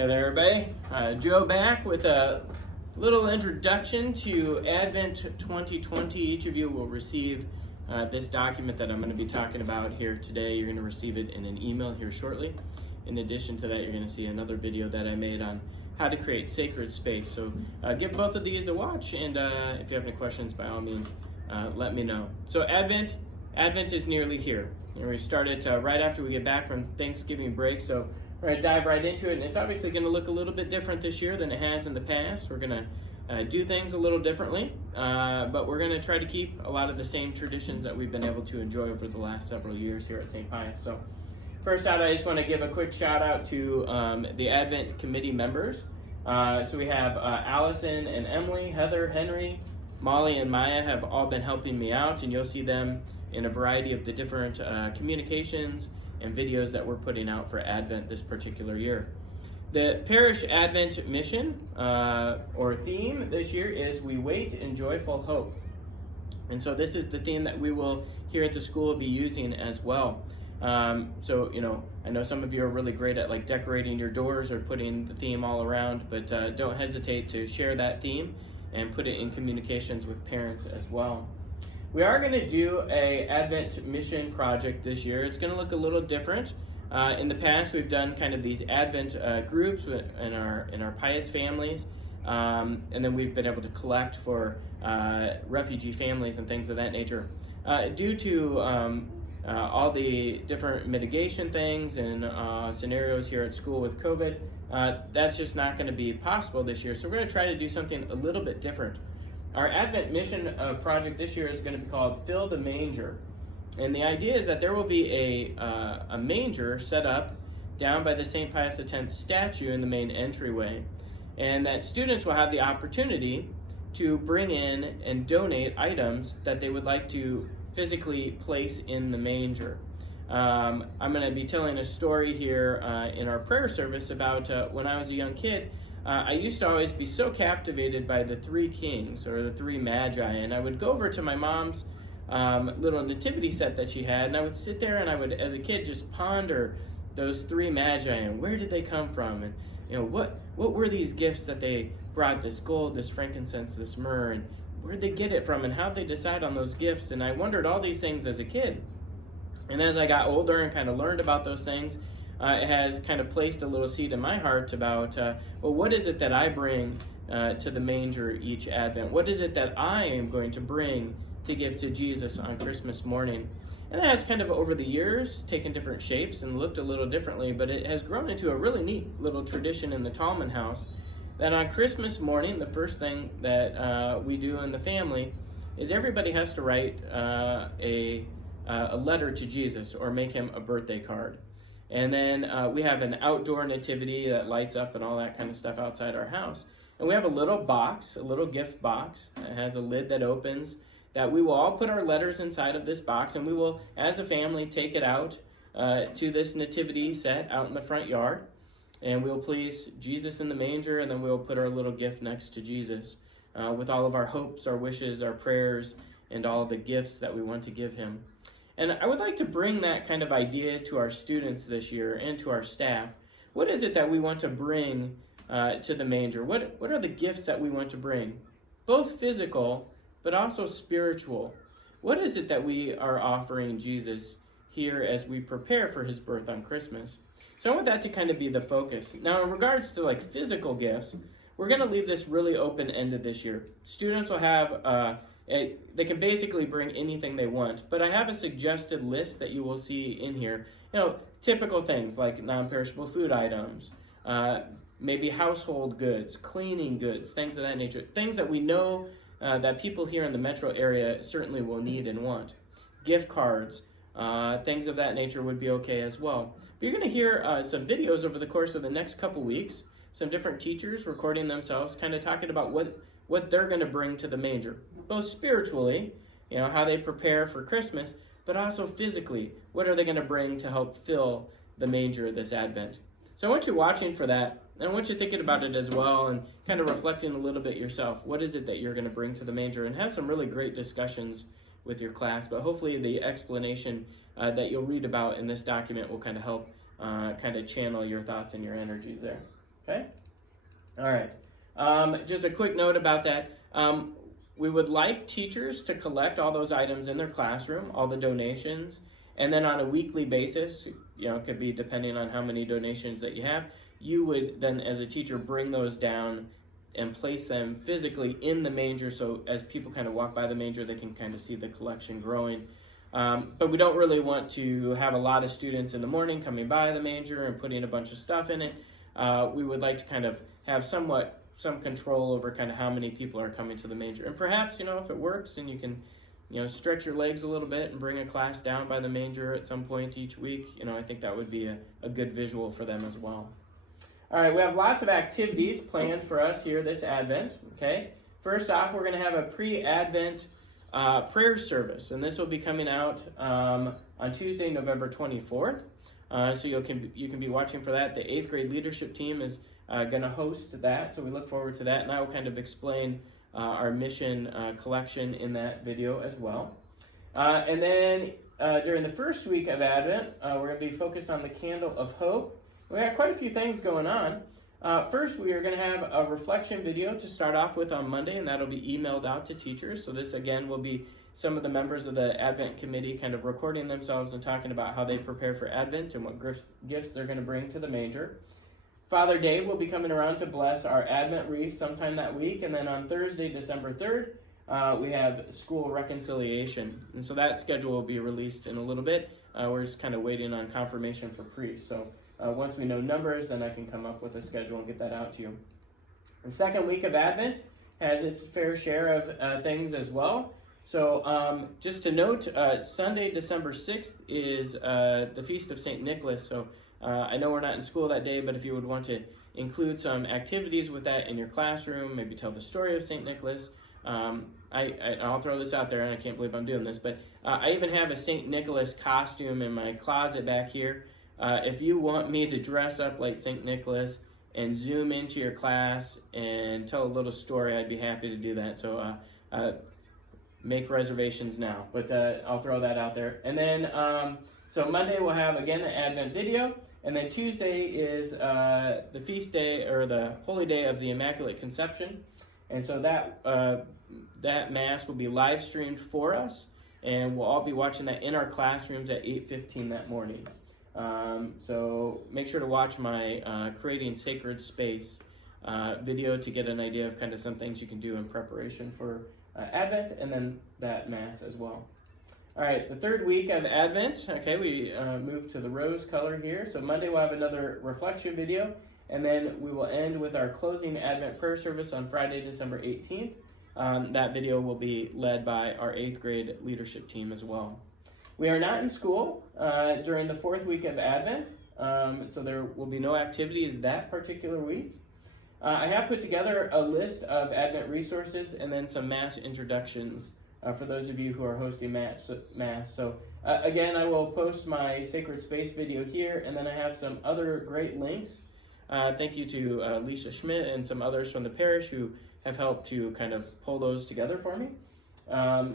Hey there, everybody. Joe back with a little introduction to Advent 2020. Each of you will receive this document that I'm going to be talking about here today. You're going to receive it in an email here shortly. In addition to that, you're going to see another video that I made on how to create sacred space. So give both of these a watch, and if you have any questions, by all means, let me know. So Advent is nearly here. And we started right after we get back from Thanksgiving break, so we're going to dive right into it, and it's obviously going to look a little bit different this year than it has in the past. We're going to do things a little differently, but we're going to try to keep a lot of the same traditions that we've been able to enjoy over the last several years here at St. Pius. So first out, I just want to give a quick shout out to the Advent committee members. So we have Allison and Emily, Heather, Henry, Molly, and Maya have all been helping me out, and you'll see them in a variety of the different communications and videos that we're putting out for Advent this particular year. The parish Advent mission or theme this year is We Wait in Joyful Hope. And so this is the theme that we will here at the school be using as well. So, I know some of you are really great at like decorating your doors or putting the theme all around, but don't hesitate to share that theme and put it in communications with parents as well. We are going to do a Advent mission project this year. It's going to look a little different. In the past, we've done kind of these Advent groups in our Pius families, and then we've been able to collect for refugee families and things of that nature. Due to all the different mitigation things and scenarios here at school with COVID, that's just not going to be possible this year. So we're going to try to do something a little bit different. Our Advent mission project this year is going to be called Fill the Manger. And the idea is that there will be a manger set up down by the St. Pius X statue in the main entryway. And that students will have the opportunity to bring in and donate items that they would like to physically place in the manger. I'm going to be telling a story here in our prayer service about when I was a young kid. I used to always be so captivated by the three kings or the three magi, and I would go over to my mom's little nativity set that she had, and I would sit there and I would, as a kid, just ponder those three magi and where did they come from, and what were these gifts that they brought, this gold, this frankincense, this myrrh, and where did they get it from, and how did they decide on those gifts? And I wondered all these things as a kid. And as I got older and kind of learned about those things, it has kind of placed a little seed in my heart about, what is it that I bring to the manger each Advent? What is it that I am going to bring to give to Jesus on Christmas morning? And it has kind of over the years taken different shapes and looked a little differently, but it has grown into a really neat little tradition in the Tallman house that on Christmas morning, the first thing that we do in the family is everybody has to write a letter to Jesus or make him a birthday card. And then we have an outdoor nativity that lights up and all that kind of stuff outside our house. And we have a little box, a little gift box. It has a lid that opens that we will all put our letters inside of this box, and we will, as a family, take it out to this nativity set out in the front yard. And we'll place Jesus in the manger, and then we'll put our little gift next to Jesus with all of our hopes, our wishes, our prayers, and all of the gifts that we want to give him. And I would like to bring that kind of idea to our students this year and to our staff. What is it that we want to bring to the manger? What are the gifts that we want to bring? Both physical, but also spiritual. What is it that we are offering Jesus here as we prepare for his birth on Christmas? So I want that to kind of be the focus. Now, in regards to like physical gifts, we're going to leave this really open-ended this year. Students will have they can basically bring anything they want, but I have a suggested list that you will see in here. Typical things like non-perishable food items, maybe household goods, cleaning goods, things of that nature, things that we know that people here in the metro area certainly will need and want. Gift cards, things of that nature would be okay as well. But you're going to hear some videos over the course of the next couple weeks, some different teachers recording themselves, kind of talking about what they're going to bring to the manger, both spiritually, how they prepare for Christmas, but also physically, what are they going to bring to help fill the manger this Advent? So I want you watching for that, and I want you thinking about it as well, and kind of reflecting a little bit yourself. What is it that you're going to bring to the manger? And have some really great discussions with your class, but hopefully the explanation that you'll read about in this document will kind of help kind of channel your thoughts and your energies there. Okay? All right. Just a quick note about that. We would like teachers to collect all those items in their classroom, all the donations, and then on a weekly basis, it could be depending on how many donations that you have, you would then as a teacher bring those down and place them physically in the manger, so as people kind of walk by the manger, they can kind of see the collection growing. But we don't really want to have a lot of students in the morning coming by the manger and putting a bunch of stuff in it. We would like to kind of have some control over kind of how many people are coming to the manger. And perhaps, if it works and you can, stretch your legs a little bit and bring a class down by the manger at some point each week, I think that would be a good visual for them as well. All right, we have lots of activities planned for us here this Advent, okay? First off, we're going to have a pre-Advent prayer service, and this will be coming out on Tuesday, November 24th. So you can be watching for that. The 8th grade leadership team is going to host that, so we look forward to that, and I will kind of explain our mission collection in that video as well. And then during the first week of Advent, we're going to be focused on the candle of hope. We got quite a few things going on. First, we are going to have a reflection video to start off with on Monday, and that'll be emailed out to teachers. So this, again, will be some of the members of the Advent committee kind of recording themselves and talking about how they prepare for Advent and what gifts they're going to bring to the manger. Father Dave will be coming around to bless our Advent wreath sometime that week, and then on Thursday, December 3rd, we have school reconciliation. And so that schedule will be released in a little bit. We're just kind of waiting on confirmation for priests. So once we know numbers, then I can come up with a schedule and get that out to you. The second week of Advent has its fair share of things as well. So just to note, Sunday, December 6th is the Feast of St. Nicholas. So I know we're not in school that day, but if you would want to include some activities with that in your classroom, maybe tell the story of St. Nicholas. I'll throw this out there, and I can't believe I'm doing this, but I even have a St. Nicholas costume in my closet back here. If you want me to dress up like St. Nicholas and zoom into your class and tell a little story, I'd be happy to do that. So make reservations now, but I'll throw that out there. And then, so Monday we'll have, again, an Advent video, and then Tuesday is the feast day, or the holy day of the Immaculate Conception. And so that Mass will be live streamed for us, and we'll all be watching that in our classrooms at 8:15 that morning. So make sure to watch my Creating Sacred Space video to get an idea of kind of some things you can do in preparation for Advent, and then that Mass as well. All right, the third week of Advent, okay, we move to the rose color here. So Monday we'll have another reflection video, and then we will end with our closing Advent prayer service on Friday, December 18th. That video will be led by our 8th grade leadership team as well. We are not in school during the fourth week of Advent, so there will be no activities that particular week. I have put together a list of Advent resources and then some Mass introductions for those of you who are hosting Mass. So again, I will post my Sacred Space video here, and then I have some other great links. Thank you to Alicia Schmidt and some others from the parish who have helped to kind of pull those together for me.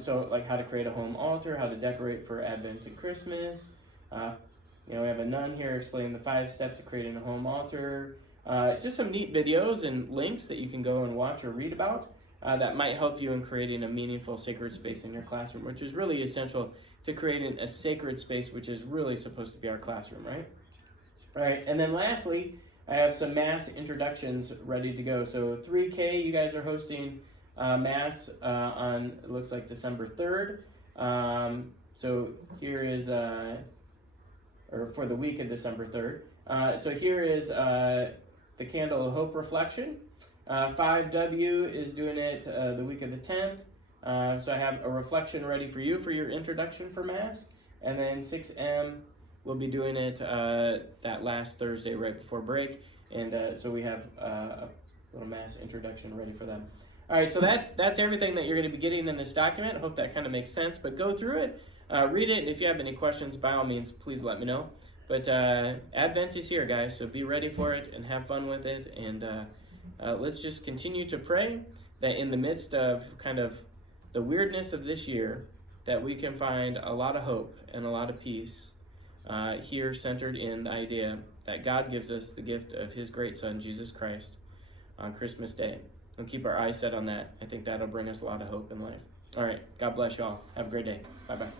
So like how to create a home altar, how to decorate for Advent and Christmas. We have a nun here explaining the 5 steps of creating a home altar. Just some neat videos and links that you can go and watch or read about that might help you in creating a meaningful sacred space in your classroom, which is really essential to creating a sacred space, which is really supposed to be our classroom, right? All right, and then lastly, I have some Mass introductions ready to go. So 3K, you guys are hosting Mass on, it looks like December 3rd. So here is, or for the week of December 3rd. So here is the Candle of Hope reflection. 5W is doing it the week of the 10th. So I have a reflection ready for you for your introduction for Mass. And then 6M will be doing it that last Thursday right before break. And so we have a little Mass introduction ready for them. All right, so that's everything that you're going to be getting in this document. I hope that kind of makes sense. But go through it, read it, and if you have any questions, by all means, please let me know. But Advent is here, guys, so be ready for it and have fun with it. And let's just continue to pray that in the midst of kind of the weirdness of this year, that we can find a lot of hope and a lot of peace here centered in the idea that God gives us the gift of his great Son, Jesus Christ, on Christmas Day. And keep our eyes set on that. I think that'll bring us a lot of hope in life. All right. God bless you all. Have a great day. Bye-bye.